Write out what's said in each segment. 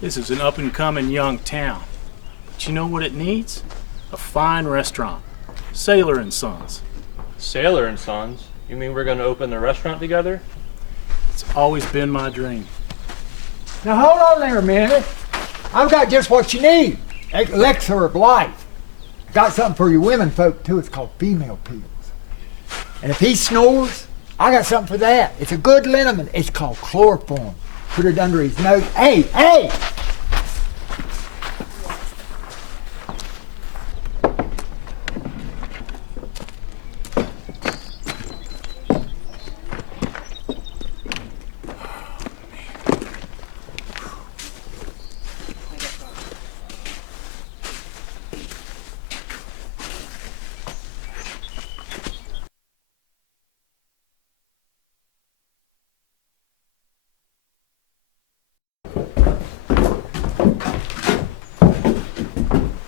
This is an up-and-coming young town. But you know what it needs? A fine restaurant. Sailor and Sons. Sailor and Sons? You mean we're going to open the restaurant together? It's always been my dream. Now hold on there a minute. I've got just what you need. Elixir of life. Got something for you women folk too. It's called female pills. And if he snores, I got something for that. It's a good liniment. It's called chloroform. Put it under his nose. Hey, hey!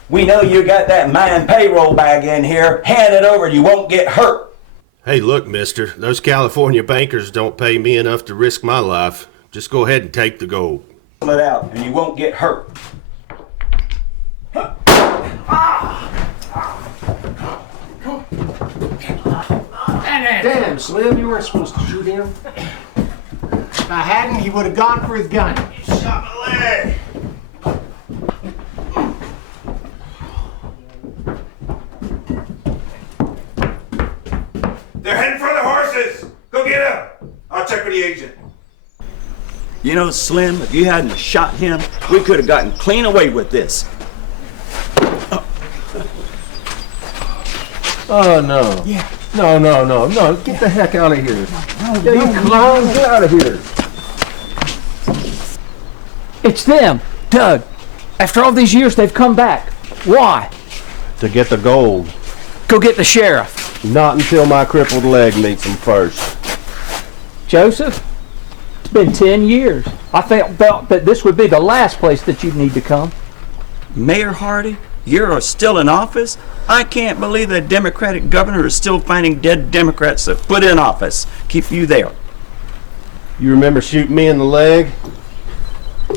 We know you got that mine payroll bag in here. Hand it over, you won't get hurt. Hey, look, mister, those California bankers don't pay me enough to risk my life. Just go ahead and take the gold. Pull it out, and you won't get hurt. Damn, Slim, you weren't supposed to shoot him. If I hadn't, he would have gone for his gun. You shot my leg! They're heading for the horses! Go get them! I'll check with the agent. You know, Slim, if you hadn't shot him, we could have gotten clean away with this. Oh, no. Yeah. No. Get the heck out of here. No, you clown, get out of here. It's them, Doug. After all these years, they've come back. Why? To get the gold. Go get the sheriff. Not until my crippled leg meets him first. Joseph, it's been 10 years. I felt that this would be the last place that you'd need to come. Mayor Hardy, you're still in office? I can't believe the Democratic governor is still finding dead Democrats to put in office. Keep you there. You remember shooting me in the leg?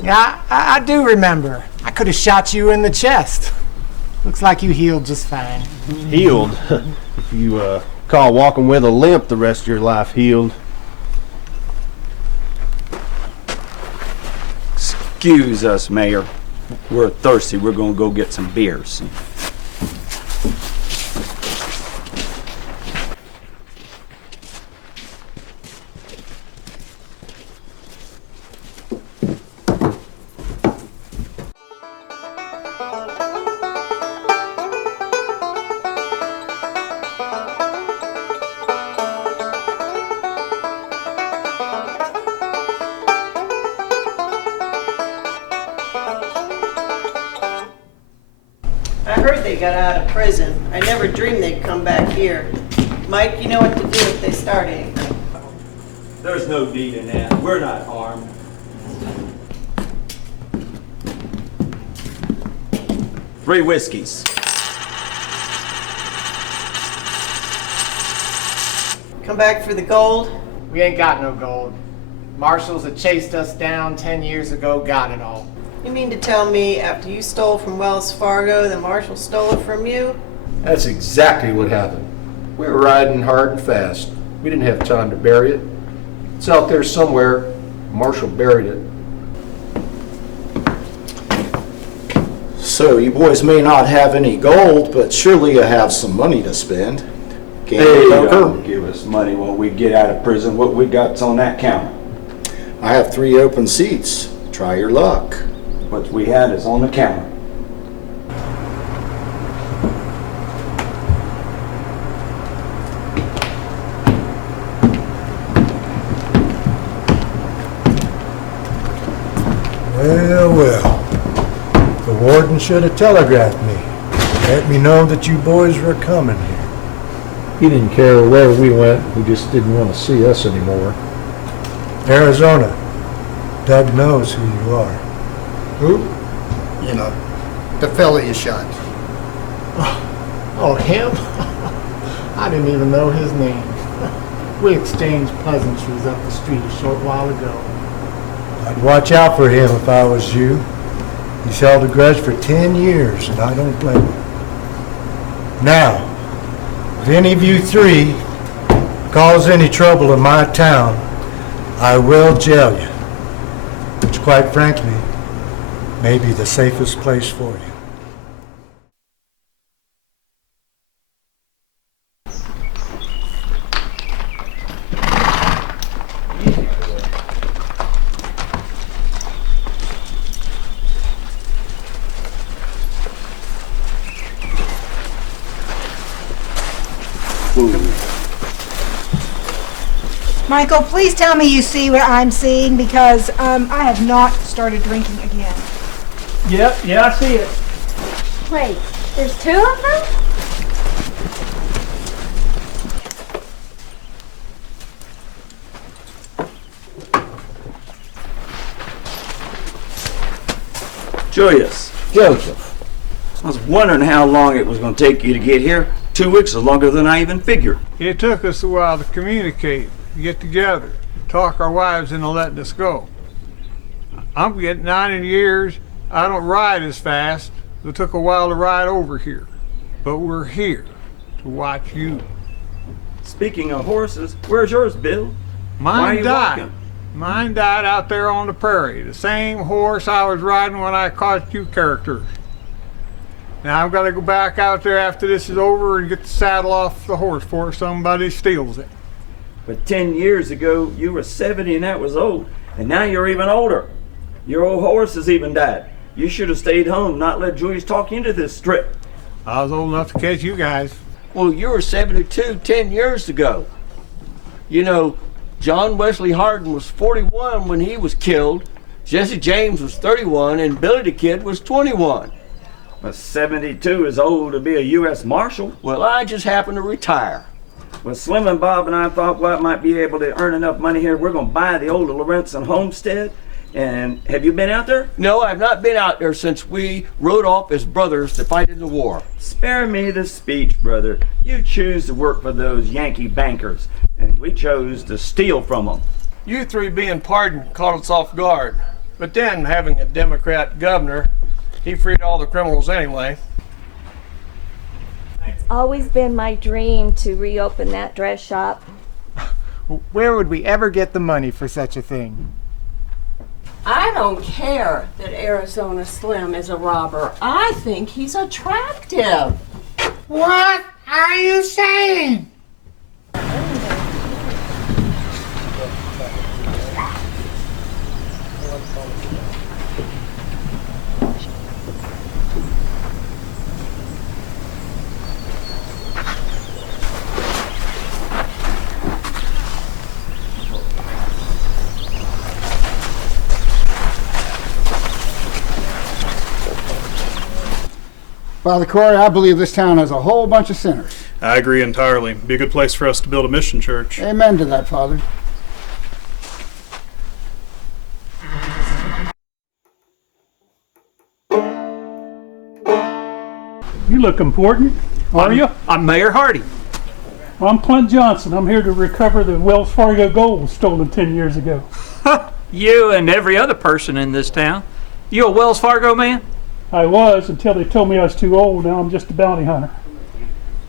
Yeah, I do remember. I could have shot you in the chest. Looks like you healed just fine. Healed? If you call walking with a limp the rest of your life healed. Excuse us, Mayor. We're thirsty. We're gonna go get some beers. I heard they got out of prison. I never dreamed they'd come back here. Mike, you know what to do if they start anything. There's no need in that. We're not armed. Three whiskeys. Come back for the gold? We ain't got no gold. Marshals that chased us down 10 years ago got it all. You mean to tell me after you stole from Wells Fargo, the marshal stole it from you? That's exactly what happened. We were riding hard and fast. We didn't have time to bury it. It's out there somewhere. Marshal buried it. So you boys may not have any gold, but surely you have some money to spend. Hey, don't give us money when we get out of prison. What we got's on that counter. I have 3 open seats. Try your luck. What we had is on the counter. Well. The warden should have telegraphed me. Let me know that you boys were coming here. He didn't care where we went. He just didn't want to see us anymore. Arizona. Doug knows who you are. Who? You know, The fella you shot. Oh, him? I didn't even know his name. We exchanged pleasantries up the street a short while ago. I'd watch out for him if I was you. He's held a grudge for 10 years, and I don't blame him. Now, if any of you three cause any trouble in my town, I will jail you. Which, quite frankly, may be the safest place for you. Michael, please tell me you see what I'm seeing, because I have not started drinking again. Yeah, I see it. Wait, there's two of them? Julius. Joseph. I was wondering how long it was going to take you to get here. 2 weeks is longer than I even figured. It took us a while to communicate, to get together, talk our wives into letting us go. I'm getting 90 years. I don't ride as fast. It took a while to ride over here. But we're here to watch you. Speaking of horses, where's yours, Bill? Mine died. Mine died out there on the prairie. The same horse I was riding when I caught you characters. Now I've got to go back out there after this is over and get the saddle off the horse before somebody steals it. But 10 years ago, you were 70 and that was old. And now you're even older. Your old horse has even died. You should have stayed home, not let Julius talk you into this trip. I was old enough to catch you guys. Well, you were 72 10 years ago. You know, John Wesley Hardin was 41 when he was killed. Jesse James was 31 and Billy the Kid was 21. But 72 is old to be a U.S. Marshal. Well, I just happened to retire. Well, Slim and Bob and I thought we might be able to earn enough money here. We're going to buy the old Lorenzen homestead. And have you been out there? No, I've not been out there since we rode off as brothers to fight in the war. Spare me the speech, brother. You choose to work for those Yankee bankers, and we chose to steal from them. You three being pardoned caught us off guard. But then, having a Democrat governor, he freed all the criminals anyway. It's always been my dream to reopen that dress shop. Where would we ever get the money for such a thing? I don't care that Arizona Slim is a robber. I think he's attractive. What are you saying? Father Corey, I believe this town has a whole bunch of sinners. I agree entirely. Be a good place for us to build a mission church. Amen to that, Father. You look important. Are you? I'm Mayor Hardy. Well, I'm Clint Johnson. I'm here to recover the Wells Fargo gold stolen 10 years ago. You and every other person in this town. You a Wells Fargo man? I was until they told me I was too old. Now I'm just a bounty hunter.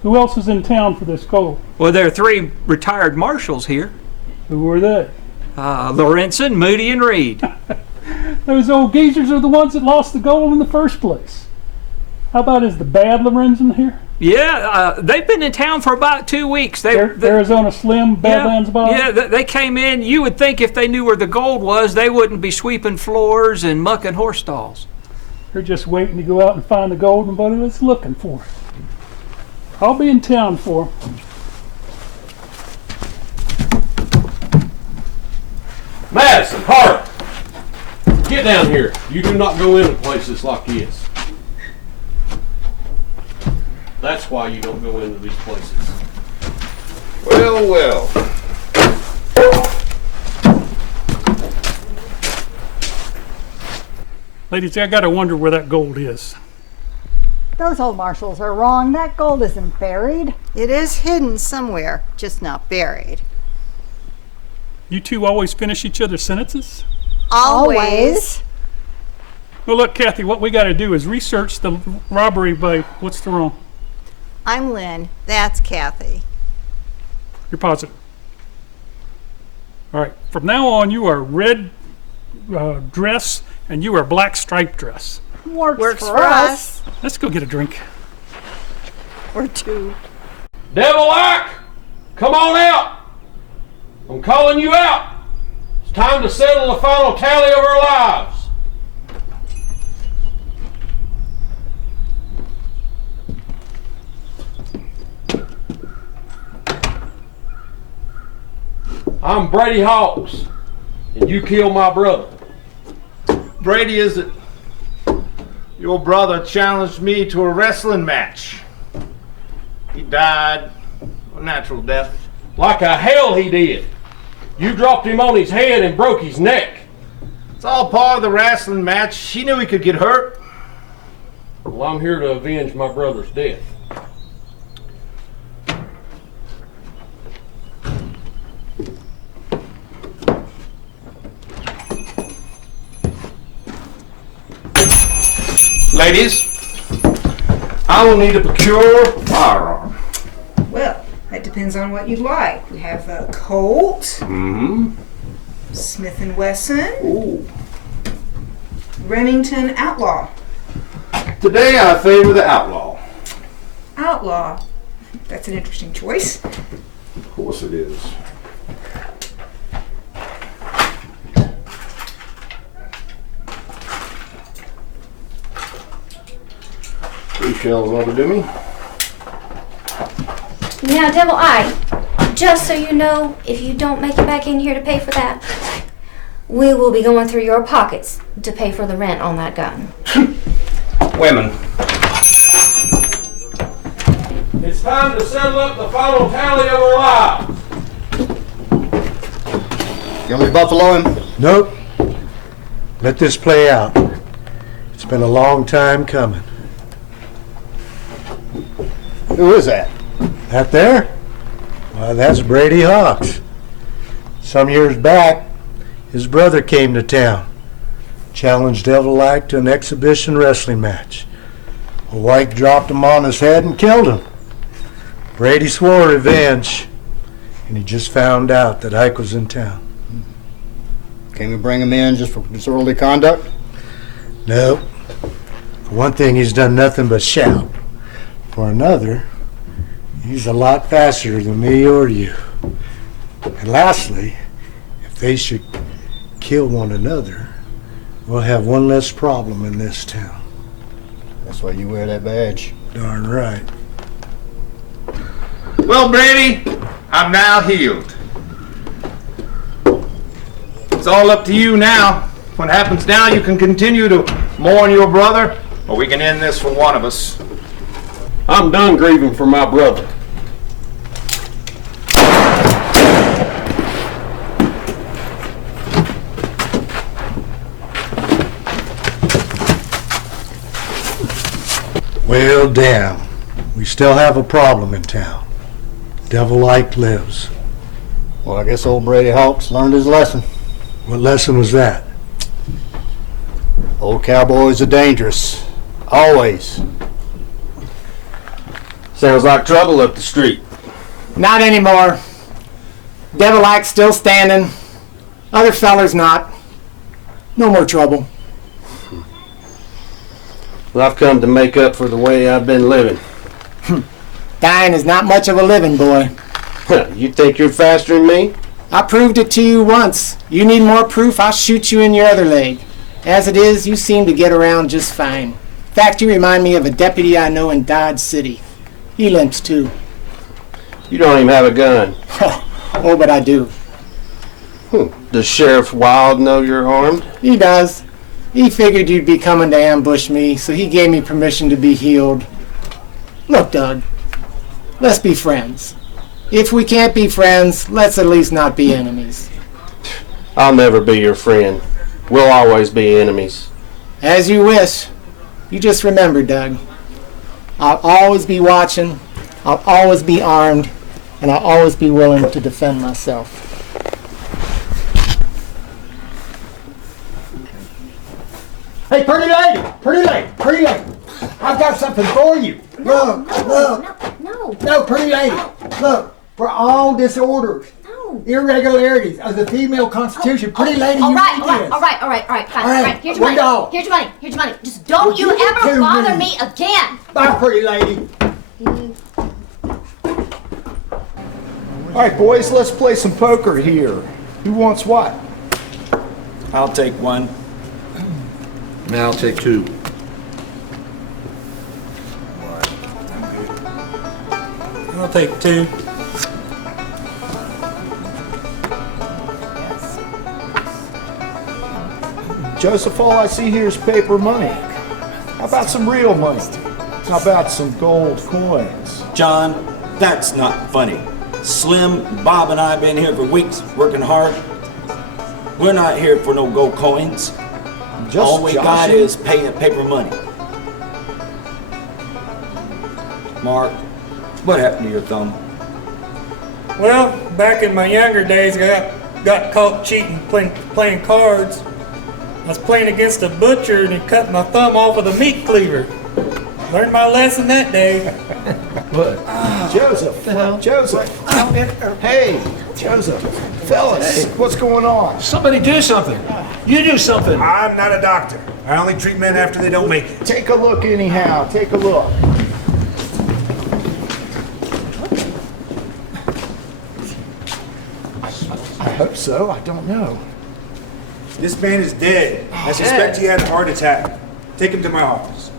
Who else is in town for this gold? Well, there are 3 retired marshals here. Who were they? Lorenzen, Moody, and Reed. Those old geezers are the ones that lost the gold in the first place. How about is the bad Lorenzen here? Yeah, they've been in town for about 2 weeks. Arizona Slim, Badlands Bob? Yeah, they came in. You would think if they knew where the gold was, they wouldn't be sweeping floors and mucking horse stalls. They're just waiting to go out and find the gold and nobody was looking for it. I'll be in town for them. Madison, Hart! Get down here. You do not go into places like this. That's why you don't go into these places. Well, well. Ladies, I gotta wonder where that gold is. Those old marshals are wrong. That gold isn't buried. It is hidden somewhere, just not buried. You two always finish each other's sentences? Always. Well, look, Kathy, what we got to do is research the robbery by, what's the wrong? I'm Lynn. That's Kathy. You're positive. All right, from now on, you are red dress and you are black striped dress. Works for us. Let's go get a drink. Or two. Devil-like, come on out. I'm calling you out. It's time to settle the final tally of our lives. I'm Brady Hawks, and you killed my brother. Brady, is it? Your brother challenged me to a wrestling match. He died a natural death. Like a hell he did. You dropped him on his head and broke his neck. It's all part of the wrestling match. He knew he could get hurt. Well, I'm here to avenge my brother's death. Ladies, I will need to procure a firearm. Well, that depends on what you'd like. We have a Colt, Smith & Wesson, Remington Outlaw. Today I favor the outlaw. Outlaw? That's an interesting choice. Of course it is. Three shells ought to do me. Now, Devil Eye, just so you know, if you don't make it back in here to pay for that, we will be going through your pockets to pay for the rent on that gun. Women. It's time to settle up the final tally of our lives. You want me to buffalo him? Nope. Let this play out. It's been a long time coming. Who is that? That there? Well, that's Brady Hawks. Some years back, his brother came to town, challenged Devil-like to an exhibition wrestling match. A white dropped him on his head and killed him. Brady swore revenge, and he just found out that Ike was in town. Can we bring him in just for disorderly conduct? No. For one thing, he's done nothing but shout. For another, he's a lot faster than me or you. And lastly, if they should kill one another, we'll have one less problem in this town. That's why you wear that badge. Darn right. Well, Brady, I'm now healed. It's all up to you now. What happens now, you can continue to mourn your brother, or we can end this for one of us. I'm done grieving for my brother. Well, damn. We still have a problem in town. Devil-like lives. Well, I guess old Brady Hawks learned his lesson. What lesson was that? Old Cowboys are dangerous. Always. Sounds like trouble up the street. Not anymore. Devil-like still standing. Other fellers not. No more trouble. Well, I've come to make up for the way I've been living. Dying is not much of a living, boy. You think you're faster than me? I proved it to you once. You need more proof, I'll shoot you in your other leg. As it is, you seem to get around just fine. In fact, you remind me of a deputy I know in Dodge City. He limps too. You don't even have a gun. Oh, but I do. Does Sheriff Wild know you're armed? He does. He figured you'd be coming to ambush me, so he gave me permission to be healed. Look, Doug, let's be friends. If we can't be friends, let's at least not be enemies. I'll never be your friend. We'll always be enemies. As you wish. You just remember, Doug, I'll always be watching, I'll always be armed, and I'll always be willing to defend myself. Hey, pretty lady, pretty lady, pretty lady. I've got something for you. Look, look. No, pretty lady. Look, for all disorders, irregularities of the female constitution, pretty lady, you need this. All right, fine. Here's your money. Here's your money. Just don't you ever bother me again. Bye, pretty lady. All right, boys, let's play some poker here. Who wants what? I'll take one. Now I'll take two. I'll take two. Joseph, all I see here is paper money. How about some real money? How about some gold coins? John, that's not funny. Slim, Bob, and I have been here for weeks working hard. We're not here for no gold coins. All we got is paper money. Mark, what happened to your thumb? Well, back in my younger days, I got caught cheating playing cards. I was playing against a butcher and he cut my thumb off with a meat cleaver. Learned my lesson that day. What? Joseph. Hey, Joseph. Fellas, what's going on? Somebody do something. You do something. I'm not a doctor. I only treat men after they don't make it. Take a look anyhow. Take a look. I hope so. I don't know. This man is dead. I suspect he had a heart attack. Take him to my office.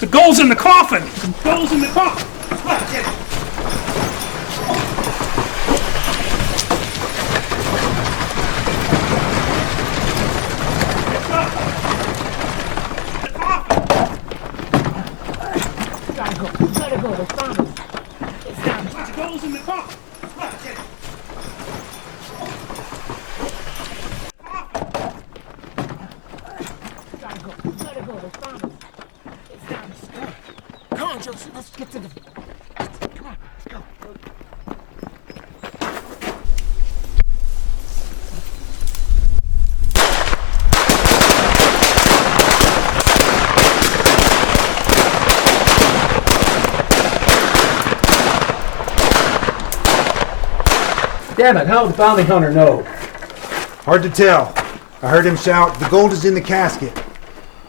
The gold's in the coffin. The gold's in the coffin. Let's get to the... Come on, let's go. Damn it, how did the bounty hunter know? Hard to tell. I heard him shout, "The gold is in the casket."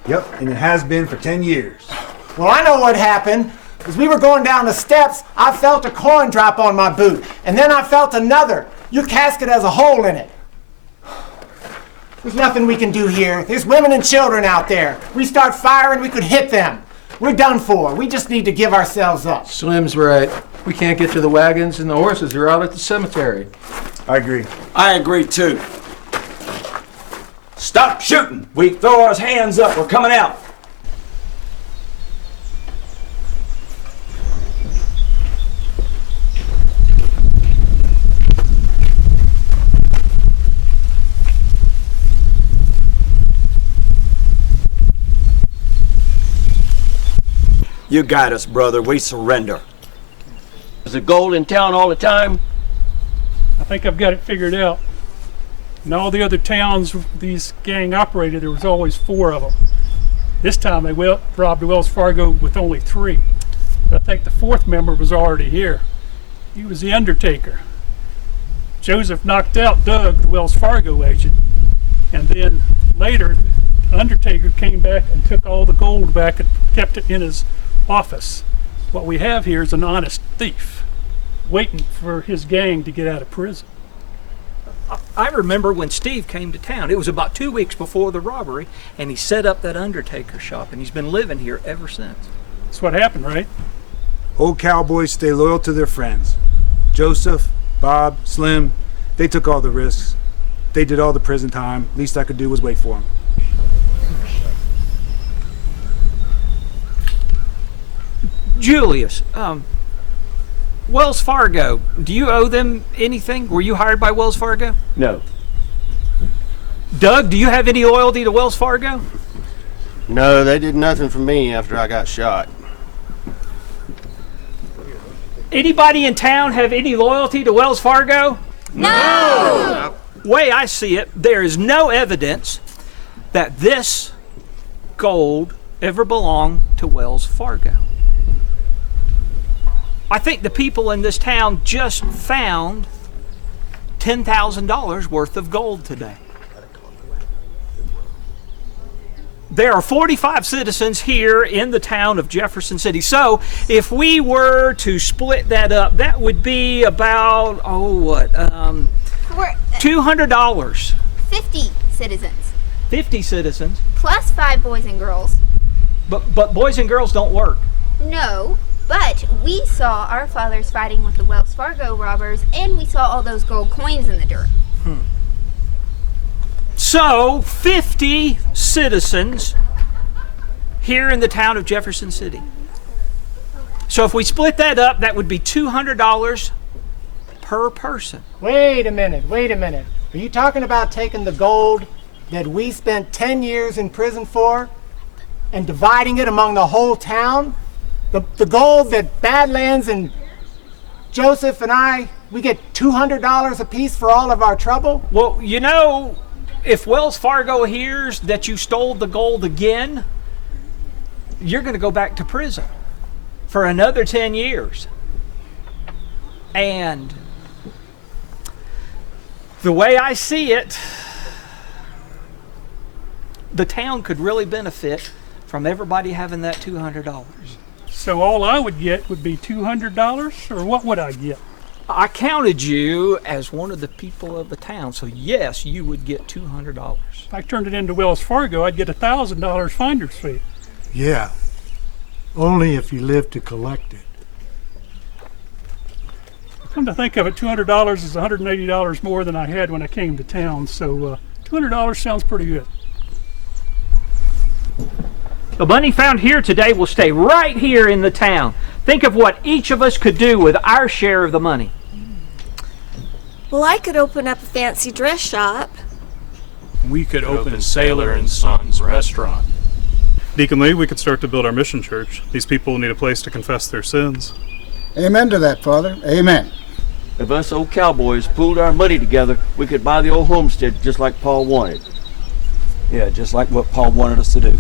Yep, and it has been for 10 years. Well, I know what happened. As we were going down the steps, I felt a coin drop on my boot, and then I felt another. Your casket has a hole in it. There's nothing we can do here. There's women and children out there. We start firing, we could hit them. We're done for. We just need to give ourselves up. Slim's right. We can't get to the wagons, and the horses are out at the cemetery. I agree. I agree too. Stop shooting. We throw our hands up. We're coming out. You got us, brother. We surrender. Is the gold in town all the time? I think I've got it figured out. In all the other towns these gang operated, there was always 4 of them. This time they robbed Wells Fargo with only 3. But I think the 4th member was already here. He was the undertaker. Joseph knocked out Doug, the Wells Fargo agent, and then later the undertaker came back and took all the gold back and kept it in his office. What we have here is an honest thief waiting for his gang to get out of prison. I remember when Steve came to town. It was about 2 weeks before the robbery, and he set up that undertaker shop, and he's been living here ever since. That's what happened, right? Old Cowboys stay loyal to their friends. Joseph, Bob, Slim, they took all the risks. They did all the prison time. Least I could do was wait for them. Julius, Wells Fargo, do you owe them anything? Were you hired by Wells Fargo? No. Doug, do you have any loyalty to Wells Fargo? No, they did nothing for me after I got shot. Anybody in town have any loyalty to Wells Fargo? No! Way I see it, there is no evidence that this gold ever belonged to Wells Fargo. I think the people in this town just found $10,000 worth of gold today. There are 45 citizens here in the town of Jefferson City. So if we were to split that up, that would be about, $200. 50 citizens. 50 citizens. Plus 5 boys and girls. But boys and girls don't work. No, but we saw our fathers fighting with the Wells Fargo robbers, and we saw all those gold coins in the dirt. So 50 citizens here in the town of Jefferson City. So if we split that up, that would be $200 per person. Wait a minute. Are you talking about taking the gold that we spent 10 years in prison for and dividing it among the whole town? The gold that Badlands and Joseph and I, we get $200 a piece for all of our trouble? Well, you know, if Wells Fargo hears that you stole the gold again, you're going to go back to prison for another 10 years. And the way I see it, the town could really benefit from everybody having that $200. So all I would get would be $200, or what would I get? I counted you as one of the people of the town, so yes, you would get $200. If I turned it into Wells Fargo, I'd get $1,000 finder's fee. Yeah, only if you live to collect it. Come to think of it, $200 is $180 more than I had when I came to town, so $200 sounds pretty good. The money found here today will stay right here in the town. Think of what each of us could do with our share of the money. Well, I could open up a fancy dress shop. We could open Sailor and Sons restaurant. Deacon Lee, we could start to build our mission church. These people need a place to confess their sins. Amen to that, Father. Amen. If us old cowboys pooled our money together, we could buy the old homestead just like Paul wanted. Yeah, just like what Paul wanted us to do.